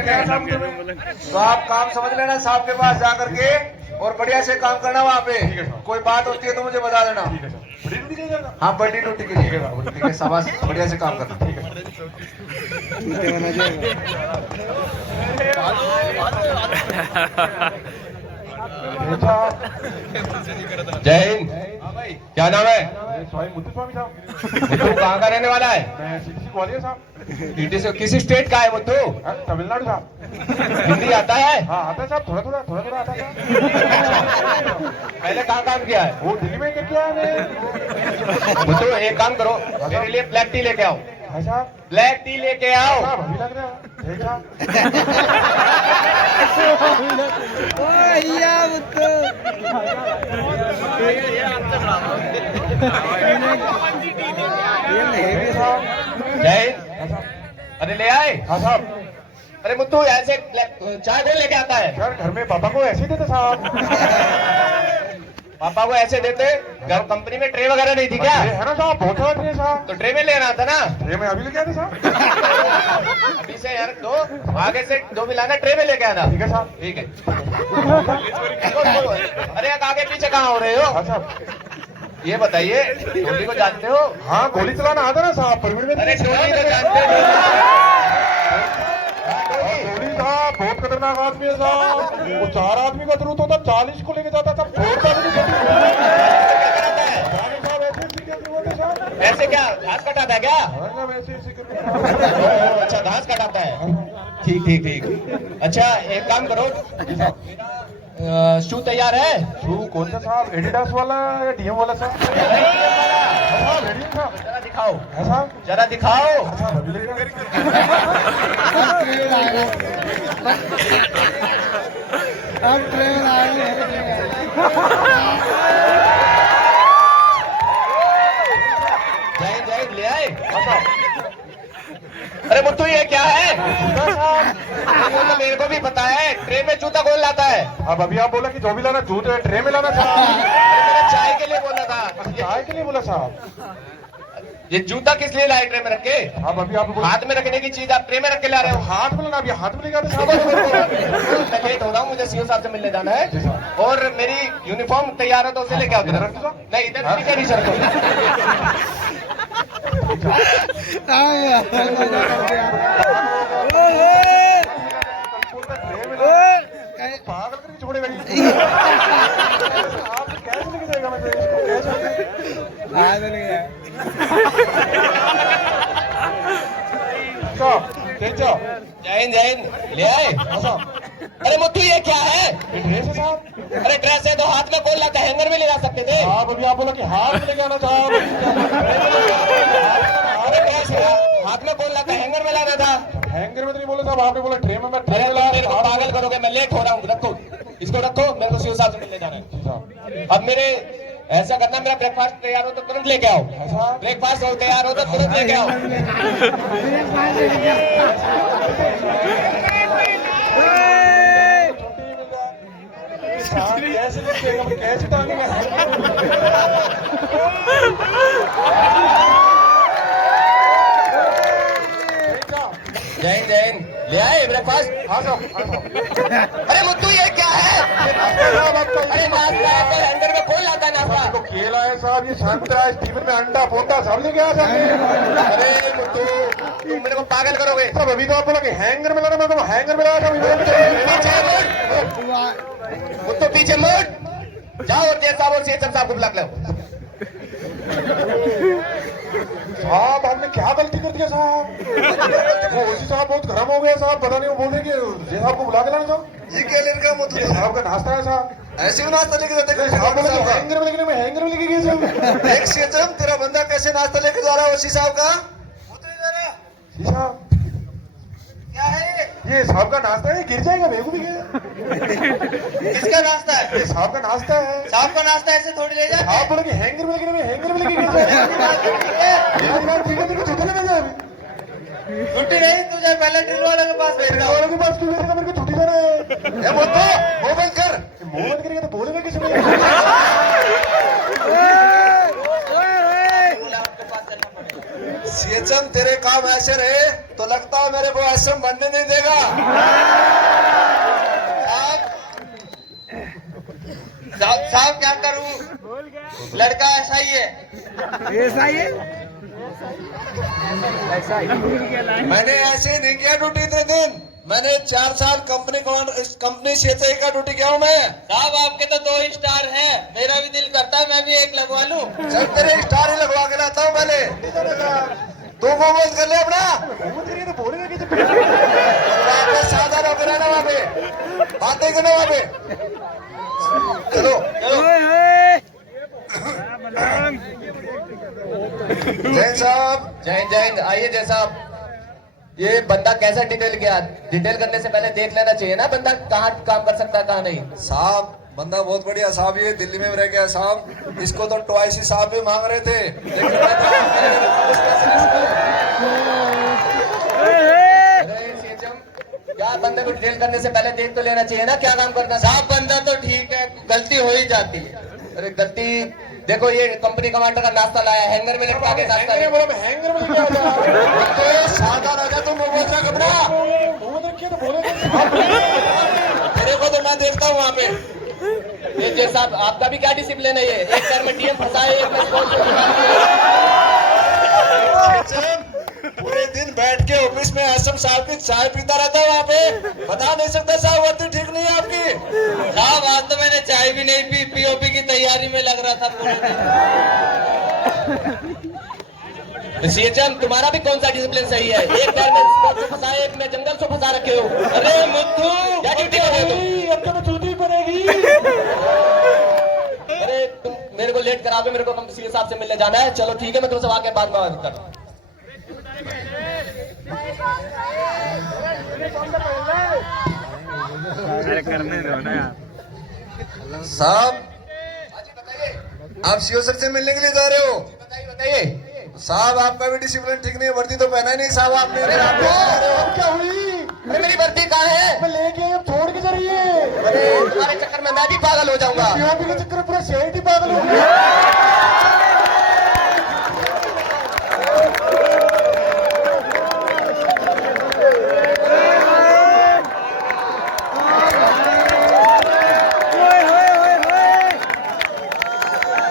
देंगे। तो आप काम समझ लेना, साहब के पास जा करके और बढ़िया से काम करना। वहाँ पे कोई बात होती है तो मुझे बता देना। हाँ, बड़ी ड्यूटी के लिए। ठीक है, शाबाश, बढ़िया से काम करना। जय हिंद। क्या नाम है? मुत्तु स्वामी साहब। मुत्तु कहाँ का रहने वाला है? मैं सिटी से ग्वालियर साहब। किसी स्टेट का है मुत्तु? तमिलनाडु साहब। हिंदी आता है? हाँ आता है साहब, थोड़ा थोड़ा आता है। पहले कहाँ काम किया है? वो दिल्ली में क्या किया है? मुत्तु एक काम करो, मेरे लिए ब्लैक टी लेके आओ। भाई साहब, ब्लैक टी लेके आओ। साहब अभी लग रहा है। ठीक साहब। जय हिंद। अरे ले आए? हाँ साहब। अरे मुत्तु ऐसे चाय कौन लेके आता है? यार घर में पापा को ऐसे ही देते साहब। पापा को ऐसे देते? घर कंपनी में ट्रे वगैरह नहीं थी क्या? है ना साहब, बहुत सारा ट्रे साहब। तो ट्रे में लेना था ना। ट्रे में अभी लेके आते साहब। अभी से यार दो आगे से दो मिलाना, ट्रे में लेके आना। ठीक है साहब। ठीक है। अरे आगे पीछे कहाँ हो रहे हो? हाँ साहब। ये बताइए, गोली को जानते हो? हाँ, गोली चलाना आता ना साहब, परमिट में। अरे गोली को जानते हो? गोली साहब बहुत खतरनाक आदमी है साहब। वो 4 आदमी का जरूरत होता, 40 को लेके जाता था, फोड़ता भी नहीं। साहब ऐसे क्या घास कटाता है क्या? वैसे अच्छा, घास कटाता है। ठीक ठीक ठीक। अच्छा एक काम करो, शू तैयार है? शू कौन सा साहब, एडिडास वाला या डीएम वाला साहब? साहब एडिडास साहब। जरा दिखाओ। है साहब? जरा दिखाओ। साहब अभी लेके जय ले आए? अरे मुत्तु ये क्या है? वो तो मेरे को भी पता है, ट्रे में जूता कौन लाता है? अब अभी आप बोला कि जो भी लाना जूते ट्रे में लाना साहब। मैंने चाय के लिए बोला था। चाय के लिए बोला साहब। ये जूता किस लिए लाए ट्रे में रख के? अब अभी आप हाथ में रखने की चीज आप ट्रे में रख के ला रहे हो। हाथ में लाना, अभी हाथ में लेके आते साहब। मैं लेट हो रहा हूँ, मुझे सीओ साहब से मिलने जाना है। और मेरी यूनिफॉर्म तैयार हो तो उसे लेके आओ। नहीं इधर नहीं करी सर को। पागल करके छोड़ेगा ये। आप कैसे लेके जाएगा? मैं जय हिंद ले आए? अरे मुत्तु ये क्या है? ड्रेस है साहब। अरे ड्रेस है तो हाथ में कौन लाता है? हैंगर में ले जा सकते थे। आप अभी आप बोला कि हाथ में लेके आना साहब। अरे ड्रेस है, हाथ में कौन लाता है? हैंगर में लाना था। हैंगर में तो नहीं बोला साहब, आपने बोला ट्रे में। मैं ट्रे अरे में तुम मेरे को पागल करोगे, मैं लेट हो रहा हूँ। रखो इसको, रखो, मेरे को सीओ साहब से मिलने जाना है। अब मेरे ऐसा करना, मेरा ब्रेकफास्ट तैयार हो तो तुरंत लेके आओ। ब्रेकफास्ट हो तैयार हो तो तुरंत लेके आओ। कैसे टांगेंगे? जय हिंद ले आए ब्रेकफास्ट? हाँ साहब। अरे मुत्तु ये क्या है? अरे नाश्ता है तो हैंगर में कौन लाता है नाश्ता? तो केला है साहब, ये संतरा है, स्टीफन में अंडा पोंटा सब लेके आया साहब। अरे मुत्तु तुम मेरे को पागल करोगे। सब अभी तो आप बोला कि हैंगर में लाना, मैं तो हैंगर में लाया था। मुत्तु पीछे मुड़ जाओ और जय साहब और सीएम साहब को बुला लो। साहब आपने क्या गलती कर दिया साहब? वो ओसी साहब बहुत गर्म हो गया साहब, पता नहीं वो बोल रहे कि जय साहब को बुला के लाना साहब। ये क्या लड़का मुझे साहब का नाश्ता है साहब। ऐसे भी नाश्ता लेके जाते साहब बोला कि हैंगर में लेके, मैं हैंगर में लेके गया साहब। एक सीएम, तेरा बंदा कैसे नाश्ता लेके जा रहा है? ओसी साहब का जी साहब, क्या है ये साहब का नाश्ता है, गिर जाएगा बेवकूफ भी क्या? किसका नाश्ता है? ये साहब का नाश्ता है। साहब का नाश्ता ऐसे थोड़ी ले जाते आप बोले कि हैंगर में लेके, मैं हैंगर में लेके गया साहब। ठीक है, देखो छुट्टी लेने जाए। छुट्टी नहीं, तुझे पहले ड्रिल वाले के पास भेज रहा हूँ। वालों के पास क्यों भेजेगा? मेरे को छुट्टी देना है। ये मुत्तु मुंह बंद कर। मुंह बंद करेगा तो बोलेगा किसी में? सीएचएम तेरे काम ऐसे रहे तो लगता है मेरे को एसएम बनने नहीं देगा। मैंने ऐसे नहीं किया ड्यूटी इतने दिन। मैंने 4 साल कंपनी सीएचआई का ड्यूटी किया हूँ मैं। साहब आपके तो 2 स्टार हैं, मेरा भी दिल करता है मैं भी एक लगवा लूं। चल तेरे स्टार ही लगवा के लाता हूँ पहले। तू मोमोज कर ले अपना। सावधान होकर रहना वहाँ पे, बातें करना वहाँ पे। चलो जैन साहब। जय हिंद। आइए जय साहब, ये बंदा कैसा डिटेल गया? डिटेल करने से पहले देख लेना चाहिए ना बंदा कहाँ काम कर सकता है कहाँ नहीं। साहब बंदा बहुत बढ़िया साहब, ये दिल्ली में रह गया साहब। इसको तो ट्वाइसी साहब भी मांग रहे थे, लेकिन क्या बंदे को डिटेल करने से पहले देख तो लेना चाहिए ना क्या काम करना। साहब बंदा तो ठीक है, गलती हो ही जाती है। अरे गलती देखो, ये कंपनी कमांडर का नाश्ता लाया, हैंगर में लटका के नाश्ता हैंगर बोला, मैं हैंगर में क्या होता है? सादा राजा तुम मोमोज रख अपना। मोमोज रखिए तो बोले तेरे को तो मैं देखता हूँ वहाँ पे। ये जय साहब आपका भी क्या डिसिप्लिन है? ये एक पैर में डीएम फंसाए, एक में पूरे दिन बैठ के ऑफिस में एसएम साहब की चाय पीता रहता है वहाँ पे। बता नहीं सकता साहब, वर्दी ठीक नहीं है आपकी। साहब आज तो मैंने चाय भी नहीं पी, पीओपी की तैयारी में लग रहा था पूरे दिन। सीएचएम तुम्हारा भी कौन सा डिसिप्लिन सही है? एक पैर में स्पोर्ट से फंसा, एक में जंगल से फंसा रखे हो। अरे मुद्दू क्या ड्यूटी कर रहे हो तुम? अब तो चूती पड़ेगी। अरे तुम मेरे को लेट कराओगे, मेरे को कंपनी साहब से मिलने जाना है। चलो ठीक है, मैं तुमसे आके बाद में बात करता हूँ। साहब आप सीओ सर से मिलने के लिए जा रहे हो? बताइए साहब आपका भी डिसिप्लिन ठीक नहीं है, वर्दी तो पहना ही नहीं साहब आपने। अब क्या हुई? अरे मेरी वर्दी कहाँ है? मैं लेके अब छोड़ के जा रही है। अरे तुम्हारे चक्कर में मैं भी पागल हो जाऊंगा। पीओपी के चक्कर में पूरा शहर ही पागल हो गया।